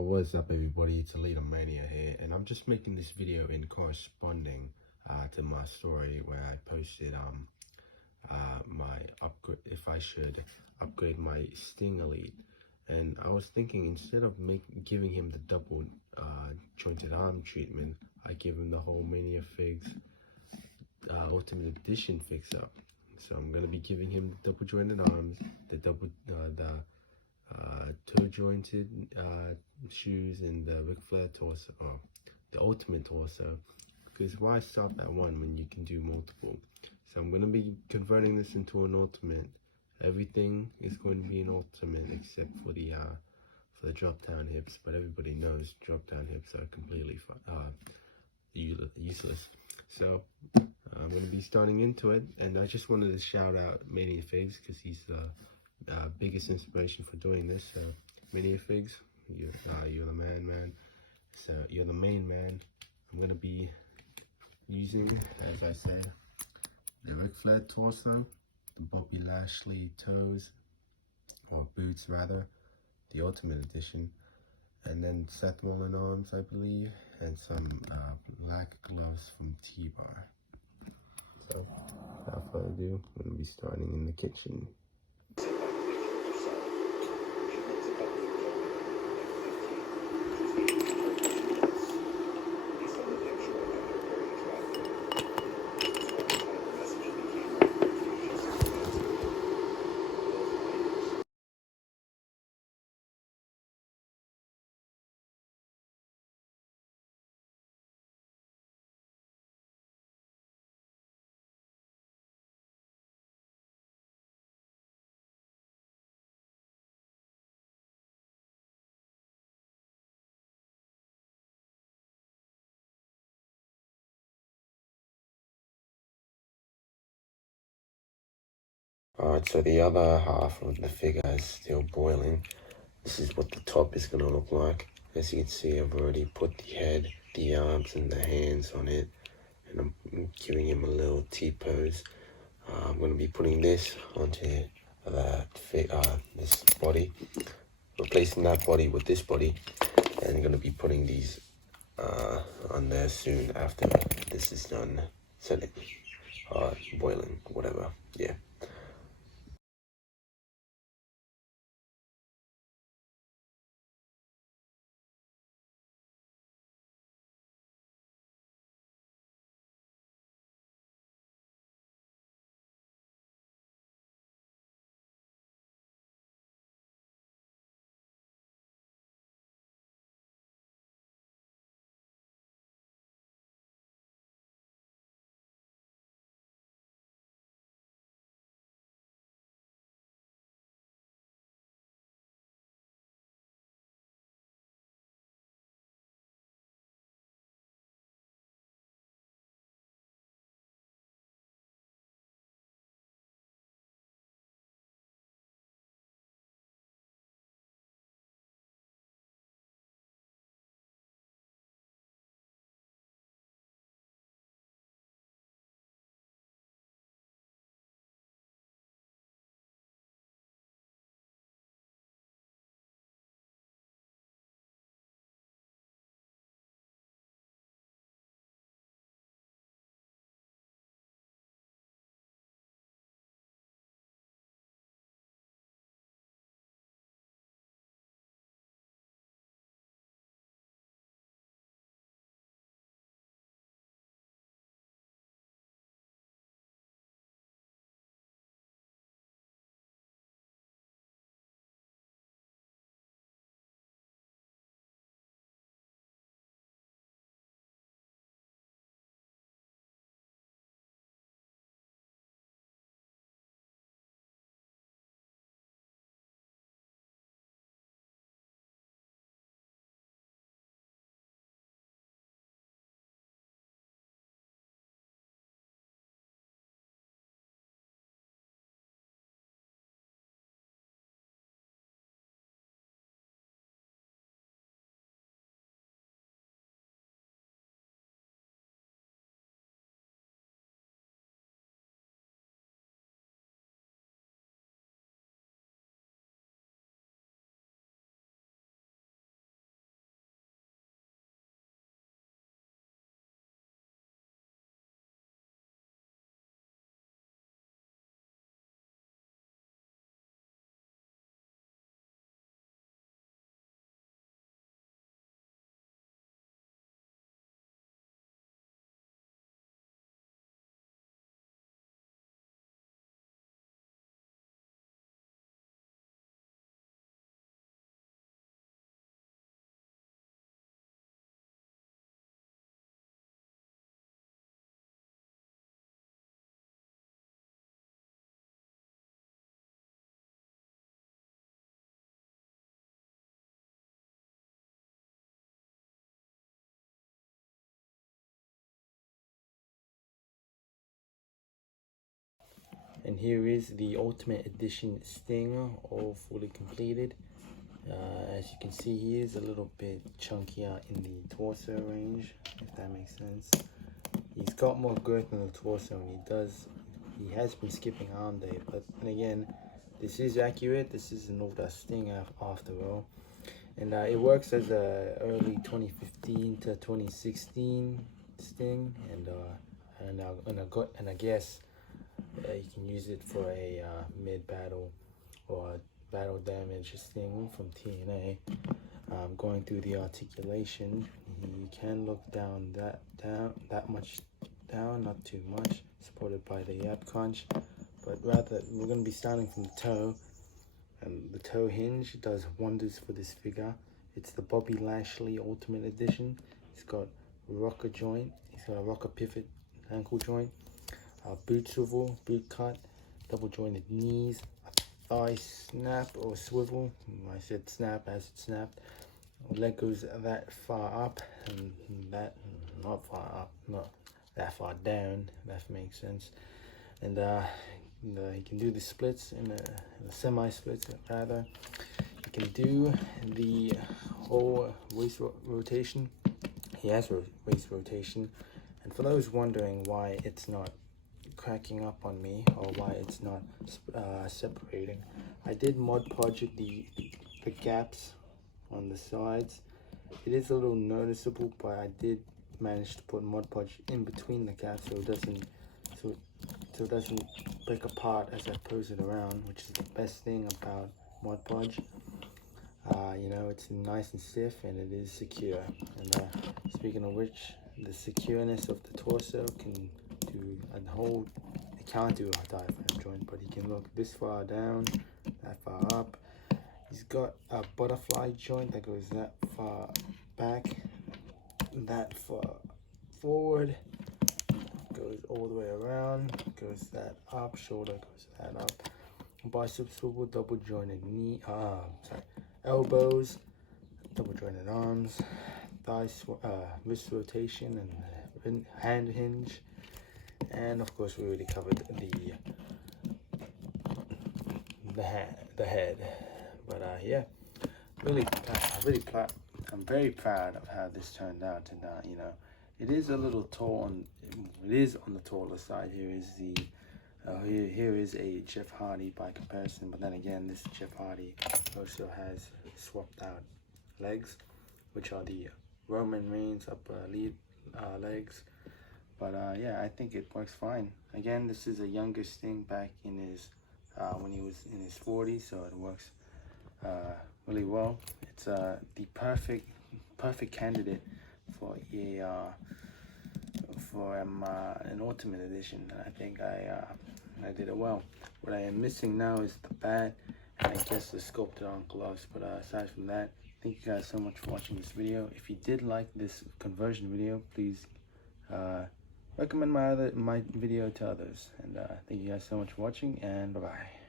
What's up, everybody? It's Alita Mania here, and I'm just making this video in corresponding to my story where I posted my upgrade, if I should upgrade my Sting Elite. And I was thinking, instead of giving him the double jointed arm treatment, I give him the whole Mania Figs Ultimate Edition fix up. So I'm gonna be giving him double jointed arms, the toe jointed shoes, and the Ric Flair torso, or the Ultimate torso. Because why stop at one when you can do multiple? So I'm going to be converting this into an ultimate. Everything is going to be an ultimate except for the drop down hips, but everybody knows drop down hips are completely useless. So I'm going to be starting into it, and I just wanted to shout out Mania Figs because he's the biggest inspiration for doing this. So Mania Figs, you're the man. So you're the main man. I'm going to be using, as I said, the Ric Flair torso, the Bobby Lashley toes, or boots rather, the Ultimate Edition, and then Seth Rollins arms, I believe, and some black gloves from T-Bar. So, without further ado, I'm going to be starting in the kitchen. Alright, so the other half of the figure is still boiling. This is what the top is going to look like. As you can see, I've already put the head, the arms, and the hands on it. And I'm giving him a little T-pose. I'm going to be putting this onto this body. Replacing that body with this body. And I'm going to be putting these on there soon after this is done. Boiling, whatever. Yeah. And here is the Ultimate Edition Sting, all fully completed. As you can see, he is a little bit chunkier in the torso range, if that makes sense. He's got more girth in the torso, and he has been skipping arm day, but then again, this is accurate. This is an older Sting after all, and it works as a early 2015 to 2016 Sting, and I guess you can use it for a mid-battle or battle damage Sting from TNA. Going through the articulation, you can look down that much down, not too much, supported by the Yap Crunch, but rather we're going to be starting from the toe, and the toe hinge does wonders for this figure. It's the Bobby Lashley Ultimate Edition. It's got rocker joint, it's got a rocker pivot ankle joint, boot swivel, boot cut, double jointed knees, thigh snap or swivel. I said snap as it snapped. Leg goes that far up and that not far up, not that far down, if that makes sense. And you can do the splits in the semi splits rather. You can do the whole waist rotation. He has waist rotation, and for those wondering why it's not cracking up on me or why it's not separating, I did Mod Podge the gaps on the sides. It is a little noticeable, but I did manage to put Mod Podge in between the gaps so it doesn't break apart as I pose it around, which is the best thing about Mod Podge. You know, it's nice and stiff and it is secure. And speaking of which, the secureness of the torso can do a whole, it can't do a diaphragm joint, but he can look this far down, that far up. He's got a butterfly joint that goes that far back, that far forward, goes all the way around, goes that up, shoulder goes that up, bicep swivel, double jointed knee, elbows, double jointed arms, thigh wrist rotation and hand hinge, and of course we already covered the head. But yeah, I'm very proud of how this turned out. And you know, it is a little tall it is on the taller side. Here is here is a Jeff Hardy by comparison, but then again, this Jeff Hardy also has swapped out legs, which are the Roman Reigns upper lead legs. But yeah, I think it works fine. Again, this is a younger Sting back in his when he was in his 40s, so it works really well. It's the perfect candidate for an Ultimate Edition. I think I did it well. What I am missing now is the bat and I guess the sculpted on gloves. But aside from that, thank you guys so much for watching this video. If you did like this conversion video, please recommend my video to others. And thank you guys so much for watching, and bye bye.